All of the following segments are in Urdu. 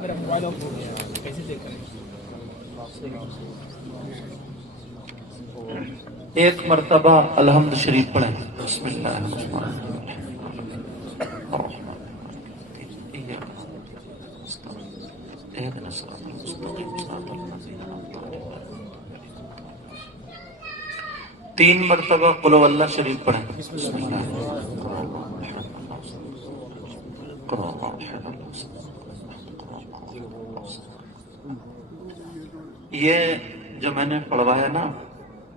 میرا موبائل آف ہو گیا، کیسے چیک کریں؟ ایک مرتبہ الحمد شریف پڑھیں. بسم اللہ الرحمن الرحیم. تین مرتبہ قل هو اللہ شریف پڑھیں. بسم اللہ. یہ جو میں نے پڑھوایا نا،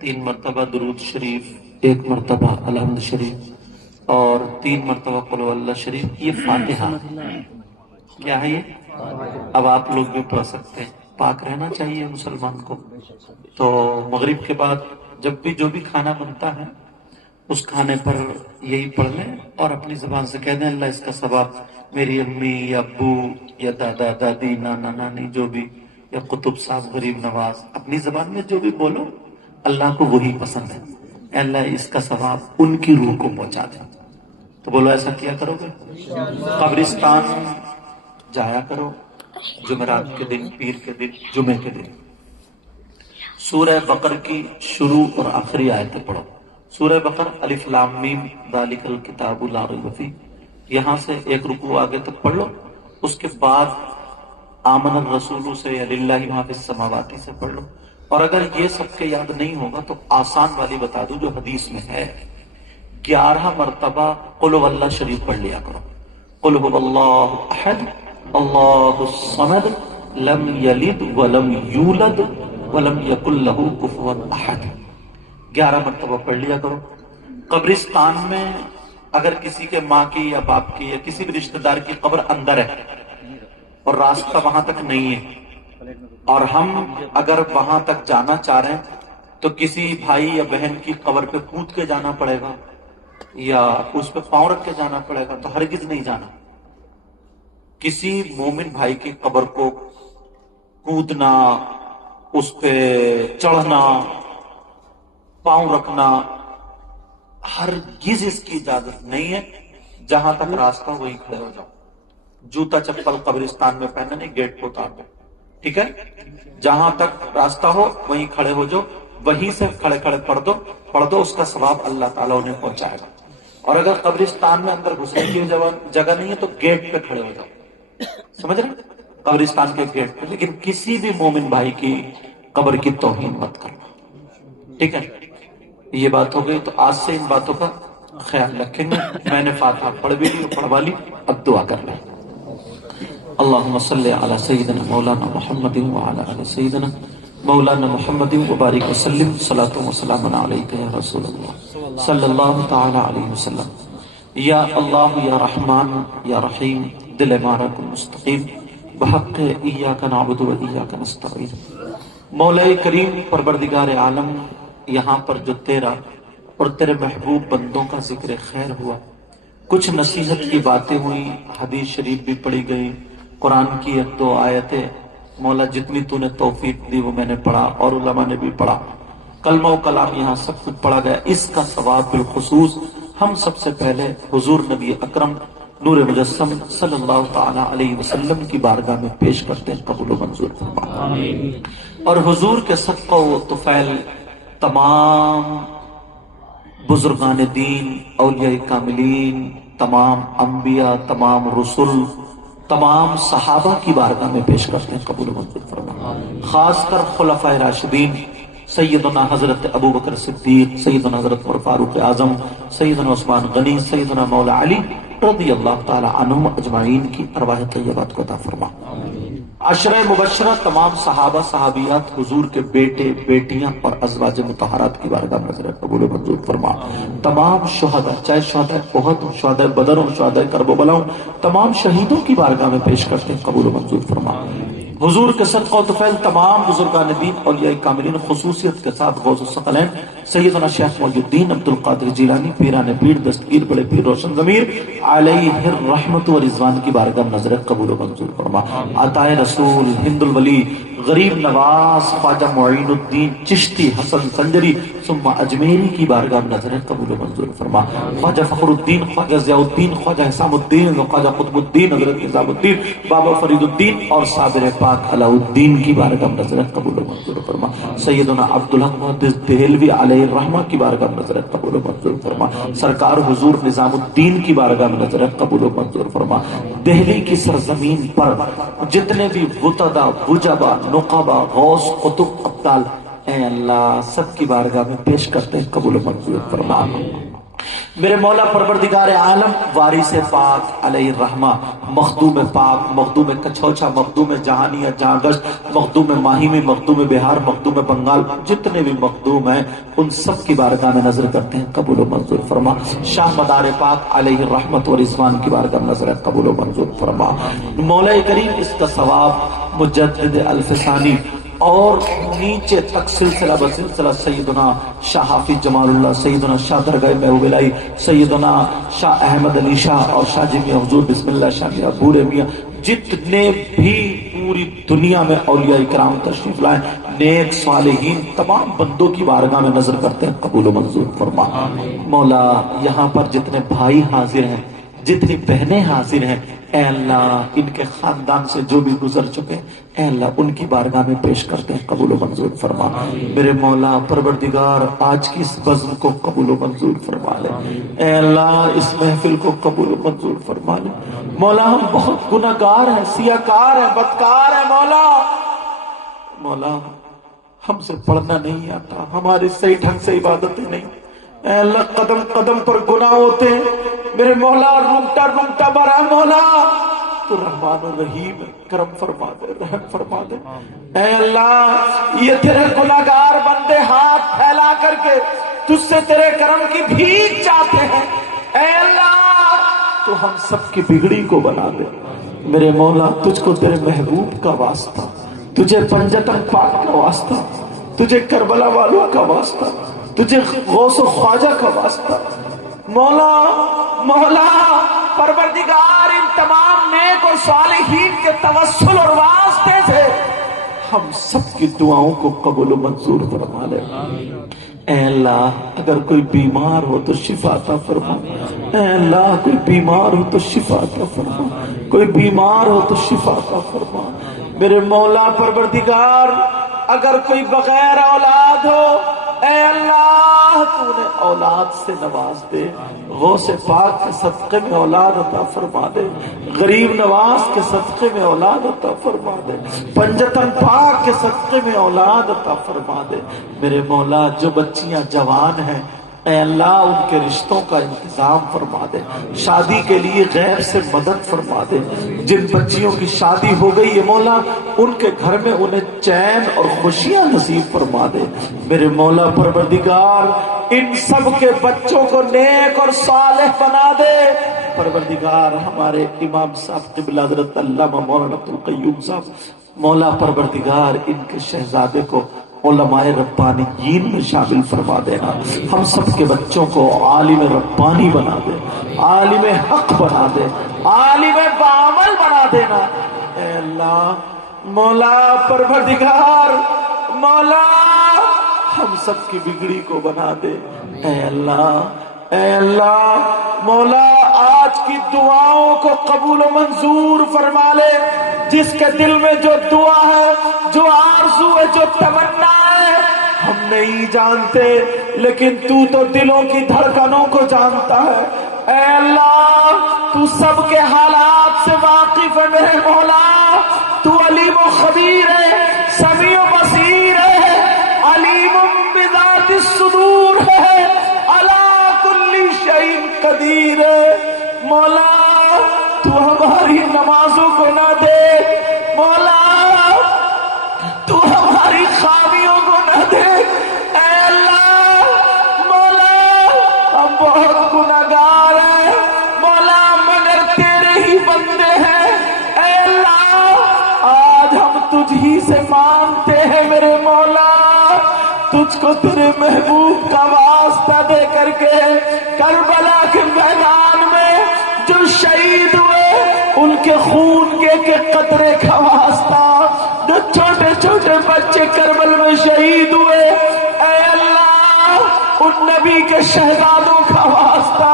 3 مرتبہ درود شریف، 1 مرتبہ الحمد شریف اور 3 مرتبہ قل هو اللہ شریف، یہ فاتحہ کیا ہے؟ یہ اب آپ لوگ بھی پڑھ سکتے ہیں. پاک رہنا چاہیے مسلمان کو. تو مغرب کے بعد جب بھی جو بھی کھانا بنتا ہے اس کھانے پر یہی پڑھ لیں اور اپنی زبان سے کہہ دیں اللہ اس کا ثواب میری امی یا ابو یا دادا دادی نانا نانی جو بھی یا قطب صاحب غریب نواز، اپنی زبان میں جو بھی بولو اللہ کو وہی پسند ہے. اے اللہ اس کا ثواب ان کی روح کو پہنچا دیں. تو بولو ایسا کیا کرو گے؟ قبرستان جایا کرو جمعرات کے دن، پیر کے دن، جمعے کے دن. سورہ بقر کی شروع اور آخری آیتیں پڑھو. سورہ بقر الف لام میم ذالک الکتاب لا ریب فیہ، یہاں سے 1 رکوع آگے تک پڑھ لو. اس کے بعد آمن الرسول سے یا للہ ما فی السماوات سے پڑھ لو. اور اگر یہ سب کے یاد نہیں ہوگا تو آسان والی بتا دوں جو حدیث میں ہے، 11 مرتبہ قل هو اللہ شریف پڑھ لیا کرو. قل هو اللہ احد اللہ الصمد لم یلد ولم یولد ولم یکن لہ کفوا احد، 11 مرتبہ پڑھ لیا کرو. قبرستان میں اگر کسی کے ماں کی یا باپ کی یا کسی بھی رشتہ دار کی قبر اندر ہے اور راستہ وہاں تک نہیں ہے، اور ہم اگر وہاں تک جانا چاہ رہے ہیں تو کسی بھائی یا بہن کی قبر پہ کود کے جانا پڑے گا یا اس پہ پاؤں رکھ کے جانا پڑے گا، تو ہرگز نہیں جانا. کسی مومن بھائی کی قبر کو کودنا، اس پہ چڑھنا، پاؤں رکھنا، ہرگز اس کی اجازت نہیں ہے. جہاں تک راستہ وہی کھڑے ہو جاؤ. جوتا چپل قبرستان میں پہننا نہیں، گیٹ پہ اتار دو. ٹھیک ہے؟ جہاں تک راستہ ہو وہیں کھڑے ہو جاؤ، وہیں سے کھڑے کھڑے پڑھ دو، اس کا ثواب اللہ تعالیٰ انہیں پہنچائے گا. اور اگر قبرستان میں اندر گھسنے کی جگہ نہیں ہے تو گیٹ پہ کھڑے ہو جاؤ. سمجھ رہے؟ قبرستان کے گیٹ پہ. لیکن کسی بھی مومن بھائی کی قبر کی توہین مت کرنا. ٹھیک ہے؟ یہ بات ہو گئی. تو آج سے ان باتوں کا خیال رکھیں گے. میں نے فاتحہ پڑھ بھی لی، پڑھوا لی، اب دعا کر لیں. اللہم صلی علی سیدنا مولانا محمد وعلی آل سیدنا مولانا محمد وبارک وسلم. صلاۃ و سلام علیک یا رسول اللہ صلی اللہ تعالی علیہ وسلم. یا اللہ یا رحمان یا رحیم، دل ہمارا کن مستقیم بحق ایاک نعبد و ایاک نستعین. مولا کریم پروردگار عالم، یہاں پر جو تیرا اور تیرے محبوب بندوں کا ذکر خیر ہوا، کچھ نصیحت کی باتیں ہوئی، حدیث شریف بھی پڑھی گئی، قرآن کی 1-2 آیتیں. مولا جتنی تو نے توفیق دی وہ میں نے پڑھا اور علماء نے بھی پڑھا. کلمہ و کلام یہاں سب کچھ پڑھا گیا. اس کا ثواب بالخصوص ہم سب سے پہلے حضور نبی اکرم نور مجسم صلی اللہ تعالی علیہ وسلم کی بارگاہ میں پیش کرتے ہیں. قبول و منظور فرما. اور حضور کے صدقہ و طفیل تمام بزرگان دین، اولیاء کاملین، تمام انبیاء، تمام رسل، تمام صحابہ کی بارگاہ میں پیش کرتے ہیں. قبول و منظور فرما. خاص کر خلفائے راشدین سیدنا حضرت ابو بکر صدیق، سیدنا حضرت عمر فاروق اعظم، سیدنا عثمان غنی، سیدنا مولا علی رضی اللہ تعالی عنہم اجمعین کی ارواح طیبات کو عطا فرما. عشرہ مبشرہ تمام صحابہ صحابیات، حضور کے بیٹے بیٹیاں اور ازواج مطہرات کی بارگاہ میں حضرت قبول و منظور فرما. تمام شہداء، چاہے شہداء احد ہوں، شہداء بدر ہوں، شہداء کرب و بلا ہوں، تمام شہیدوں کی بارگاہ میں پیش کرتے ہیں. قبول و منظور فرما. حضور کے صدقہ و طفیل تمام بزرگان دین، اولیاء کاملین، خصوصیت کے ساتھ غوث الثقلین سیدنا شیخ محی الدین عبد القادر جیلانی، پیران پیر، دستگیر، بڑے پیر، روشن ضمیر علیہ الرحمت و رضوان کی بارگاہ میں نظر قبول و منظور فرما. عطائے رسول، ہند الولی، غریب نواز خواجہ معین الدین چشتی حسن سنجری ثم اجمیری کی بارگاہ میں نظر قبول و منظور فرما. خواجہ فخر الدین، خواجہ ضیاء الدین، خواجہ حسام الدین، خواجہ قطب الدین، حضرت نظام الدین، بابا فرید الدین اور صابر پاک علاء الدین کی بارگاہ میں نظر قبول و منظور فرما. سیدنا عبدالحق محدث دہلوی علیہ الرحمہ کی بارگاہ میں نظر قبول و منظور فرما. سرکار حضور نظام الدین کی بارگاہ میں نظر قبول و منظور فرما. دہلی کی سرزمین پر جتنے بھی وطدا، وجبا، نقبا، غوث، قطب، ابدال، اے اللہ سب کی بارگاہ میں پیش کرتے ہیں، قبول و منظور فرما. میرے مولا پروردگار عالم وارث پاک علیہ الرحمہ، مخدوم پاک، مخدوم کچھوچا، مخدوم جہانیہ، جہاں گشت، مخدوم ماہی، مخدوم بہار، مخدوم بنگال، جتنے بھی مخدوم ہیں ان سب کی بارگاہ میں نظر کرتے ہیں، قبول و منظور فرما. شاہ مدار پاک علیہ الرحمت و رضوان کی بارگاہ میں نظر قبول و منظور فرما. مولا کریم اس کا ثواب مجدد الفسانی اور نیچے تک سلسلہ بسلسلہ سیدنا شاہ حافظ جمال اللہ، سیدنا شاہ درگاہ محبوب الہی، سیدنا شاہ احمد علی شاہ اور شاہ جی میاں حضور بسم اللہ شاہ میاں بورے میاں، جتنے بھی پوری دنیا میں اولیاء کرام تشریف لائیں، نیک صالحین، تمام بندوں کی بارگاہ میں نظر کرتے ہیں، قبول و منظور فرما. مولا یہاں پر جتنے بھائی حاضر ہیں، جتنی بہنیں حاضر ہیں، اے اللہ ان کے خاندان سے جو بھی گزر چکے اے اللہ ان کی بارگاہ میں پیش کرتے ہیں، قبول و منظور فرما. میرے مولا پروردگار آج کی اس بزم کو قبول و منظور فرما لے. اے اللہ اس محفل کو قبول و منظور فرما لے. مولا ہم بہت گناہگار ہیں، سیاہکار ہیں، بدکار ہیں. مولا ہم سے پڑھنا نہیں آتا، ہماری صحیح ڈھنگ سے عبادتیں نہیں. اے اللہ قدم قدم پر گناہ ہوتے ہیں. میرے مولا رومٹا رومٹا برا مولا تو رحمان الرحیم ہے، کرم فرما دے، رحم فرما دے. اے اللہ یہ تیرے گناہگار بندے ہاتھ پھیلا کر کے تجھ سے تیرے کرم کی بھیک چاہتے ہیں. اے اللہ تو ہم سب کی بگڑی کو بنا دے. میرے مولا تجھ کو تیرے محبوب کا واسطہ، تجھے پنجتن پاک کا واسطہ، تجھے کربلا والوں کا واسطہ، تجھے غوث و خواجہ کا واسطہ. مولا پروردگار ان تمام نیک اور صالحین کے توسل اور واسطے سے ہم سب کی دعاؤں کو قبول و منظور فرما لے. اے اللہ اگر کوئی بیمار ہو تو شفا عطا فرما. اے اللہ کوئی بیمار ہو تو شفا عطا فرما، کوئی بیمار ہو تو شفا عطا فرما. میرے مولا پروردگار اگر کوئی بغیر اولاد ہو اے اللہ تو نے اولاد سے نواز دے. غوث پاک کے صدقے میں اولاد عطا فرما دے، غریب نواز کے صدقے میں اولاد عطا فرما دے، پنجتن پاک کے صدقے میں اولاد عطا فرما دے. میرے مولا جو بچیاں جوان ہیں اے اللہ ان کے رشتوں کا انتظام فرما دے، شادی کے لیے غیر سے مدد فرما دے. جن بچیوں کی شادی ہو گئی ہے مولا ان کے گھر میں انہیں چین اور خوشیاں نصیب فرما دے. میرے مولا پروردگار ان سب کے بچوں کو نیک اور صالح بنا دے. پروردگار ہمارے امام صاحب قبلہ حضرت علامہ مولانا عبدالقیوم صاحب، مولا پروردگار ان کے شہزادے کو علماء ربانیین میں شامل فرما دینا. ہم سب کے بچوں کو عالم ربانی بنا دے، عالم حق بنا دے، عالم بعمل بنا دینا. اے اللہ مولا پروردگار مولا ہم سب کی بگڑی کو بنا دے. اے اللہ مولا آج کی دعاؤں کو قبول و منظور فرما لے. جس کے دل میں جو دعا ہے، جو آرزو ہے، جو تمنا ہے ہم نہیں جانتے، لیکن تو دلوں کی دھڑکنوں کو جانتا ہے. اے اللہ تو سب کے حالات سے واقف ہے. میرے مولا تو علیم و خبیر ہے، سمیع و بصیر ہے، علیم بذات الصدور ہے، علی کل شیء قدیر ہے. مولا تو ہماری نمازوں کو نہ دے، مولا تو ہماری خامیوں کو نہ دے. اے اللہ مولا ہم بہت گناہگار ہیں مولا مگر تیرے ہی بندے ہیں. اے اللہ آج ہم تجھ ہی سے مانتے ہیں. میرے مولا تجھ کو تیرے محبوب کا واسطہ دے کر کے کربلا کے میدان میں جو شہید ہوئے ان کے خون کے قطرے کا واسطہ، جو چھوٹے چھوٹے کے کربل میں شہید ہوئے، اے اللہ ان نبی کے شہزادوں کا واسطہ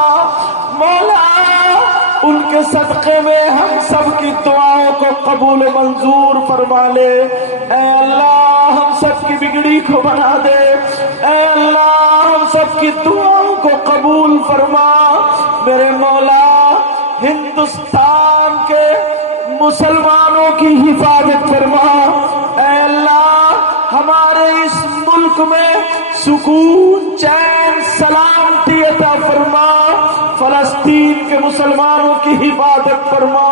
مولا ان کے صدقے میں ہم سب کی دعاؤں کو قبول منظور فرما لے۔ اے اللہ ہم سب کی بگڑی کو بنا دے، اے اللہ ہم سب کی دعاؤں کو قبول فرما۔ میرے مولا ہندوستان کے مسلمانوں کی حفاظت فرما، اے اللہ ہمارے اس ملک میں سکون، چین، سلامتی عطا فرما۔ فلسطین کے مسلمانوں کی حفاظت فرما،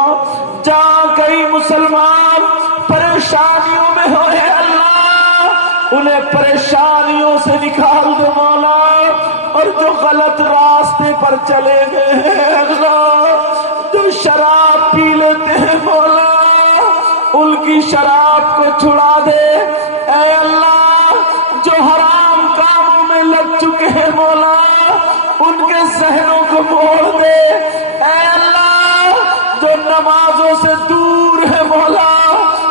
جہاں کئی مسلمان پریشانیوں میں ہو، اے اللہ انہیں پریشانیوں سے نکال دے مولا، اور جو غلط راستے پر چلے گئے ہیں اللہ، جو شراب پی لیتے ہیں مولا ان کی شراب کو چھڑا دے، اے اللہ جو حرام کاموں میں لگ چکے ہیں مولا ان کے ذہنوں کو موڑ دے، اے اللہ جو نمازوں سے دور ہے مولا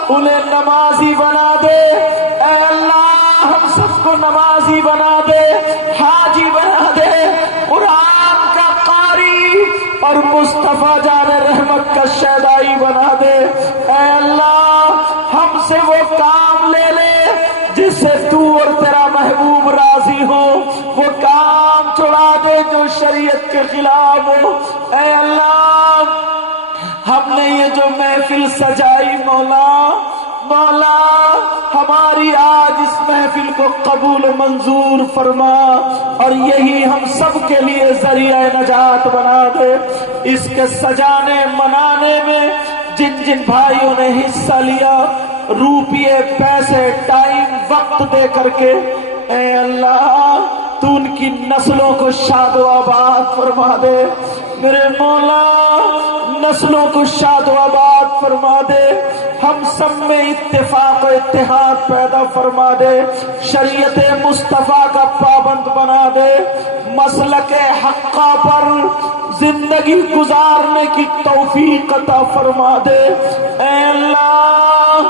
انہیں نمازی بنا دے، اے اللہ ہم سب کو نمازی بنا دے، حاجی بنا دے، قرآن کا قاری اور مصطفیٰ جان رحمت کا شیدائی بنا دے، اے اللہ ہم سے وہ کام لے لے جس سے تو اور تیرا محبوب راضی ہو، وہ کام چھڑا دے جو شریعت کے خلاف ہو، اے اللہ ہم نے یہ جو محفل سجائی مولا ہماری آج اس محفل کو قبول منظور فرما، اور یہی ہم سب کے لیے ذریعہ نجات بنا دے۔ اس کے سجانے منانے میں جن جن بھائیوں نے حصہ لیا، روپیے، پیسے، ٹائم، وقت دے کر کے، اے اللہ تو ان کی نسلوں کو شاد و آباد فرما دے، میرے مولا نسلوں کو شاد و آباد فرما دے، ہم سب میں اتفاق و اتحاد پیدا فرما دے، شریعت مصطفیٰ کا پابند بنا دے، مسلک حقہ پر زندگی گزارنے کی توفیق عطا فرما دے، اے اللہ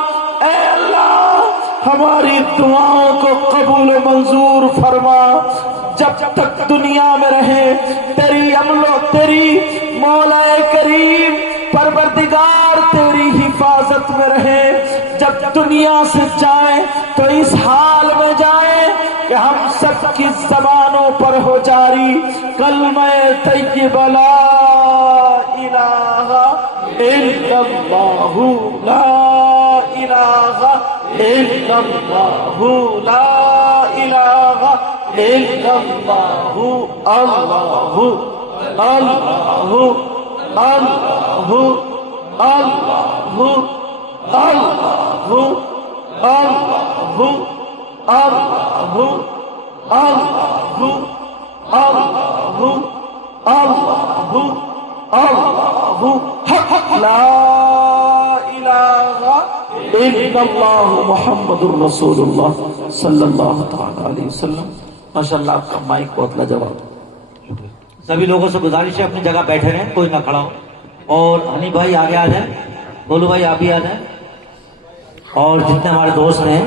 ہماری دعاؤں کو قبول و منظور فرما۔ جب تک دنیا میں رہے تیری تیری مولا کریم پروردگار تیری حفاظت میں رہے، جب دنیا سے جائیں تو اس حال میں جائیں کہ ہم سب کی زبانوں پر ہو جاری کلمہ طیبہ لا الہ الا اللہ، لا الہ الا اللہ، لا الہ الا اللہ، اللہ اللہ اللہ اللہ اللہ لا الہ الا اللہ محمد الرسول اللہ صلی اللہ تعالی علیہ وسلم۔ ماشاء اللہ آپ کا مائک بہت لاجواب۔ سبھی لوگوں سے گزارش ہے اپنی جگہ بیٹھے رہیں، کوئی نہ کھڑا ہو، اور ہنی بھائی آگے آ جائیں، بولو بھائی آپ بھی آ جائیں، اور جتنے ہمارے دوست ہیں